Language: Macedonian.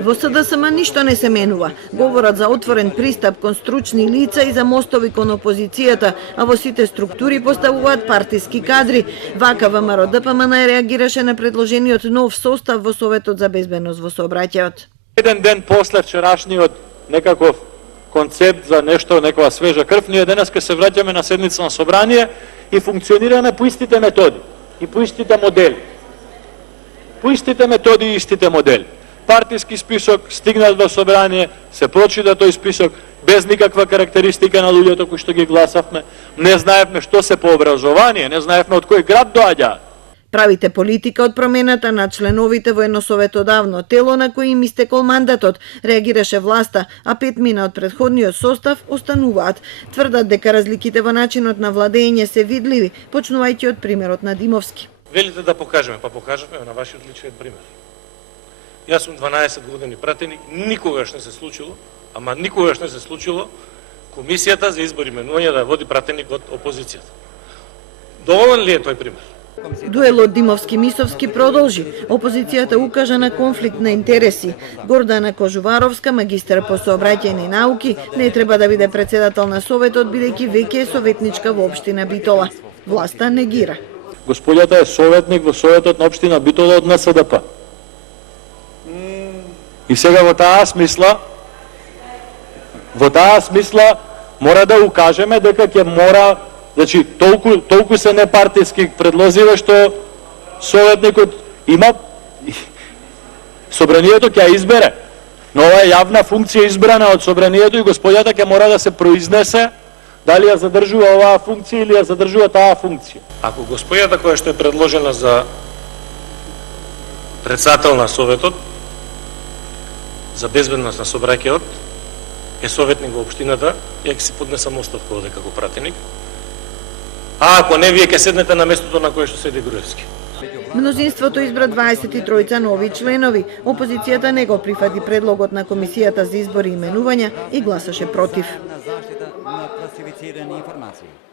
Во СДСМ ништо не се менува. Говорат за отворен пристап кон стручни лица и за мостови кон опозицијата, а во сите структури поставуваат партиски кадри. Вака ВМРО ДПМН реагираше на предложениот нов состав во Советот за безбедност во сообраќајот. Еден ден после вчерашниот некаков концепт за нешто, некоја свежа крв, ние денеска се враќаме на седница на собрание и функционираме по истите методи и по истите модели. По истите методи и истите модели. Партиски список, стигнат во собрание, се прочита тој список, без никаква карактеристика на луѓето кои што ги гласавме. Не знаевме што се по образование, не знаевме од кој град доаѓаат. Правите политика од промената на членовите во едно советодавно тело на кој им истекол мандатот, реагираше власта, а 5 мина од претходниот состав остануваат. Тврдат дека разликите во начинот на владење се видливи, почнувајќи од примерот на Димовски. Велите да покажеме, па покажеме на вашиот личен пример. Јас сум 12 години пратеник, никогаш не се случило, ама никогаш не се случило комисијата за избор и именување да води пратеник од опозицијата. Доволен ли е тој пример? Дуелот Димовски-Мисовски продолжи. Опозицијата укажа на конфликт на интереси. Гордана Кожуваровска, магистар по сообраќајни науки, не треба да биде председател на Советот, бидејќи веќе е советничка во општина Битола. Власта негира. Господјата е советник во Советот на општина Битола од НСДП. И сега во таа смисла мора да укажеме дека ќе мора, значи толку се непартиски предлозиве што советникот има, собранието ќе ја избере. Но ова е јавна функција избрана од собранието и господјата ќе мора да се произнесе дали ја задржува оваа функција или ја задржува таа функција. Ако господјата која што е предложена за председател на Советот за безбедност на сообраќајот е советник во општината, ја ќе се поднесам оставка оде како пратеник. А ако не, вие ќе седнете на местото на кое што седи Груевски. Мнозинството избра 23 нови членови. Опозицијата не го прифати предлогот на Комисијата за избори и именувања и гласаше против. На заштита на класифицирани информации.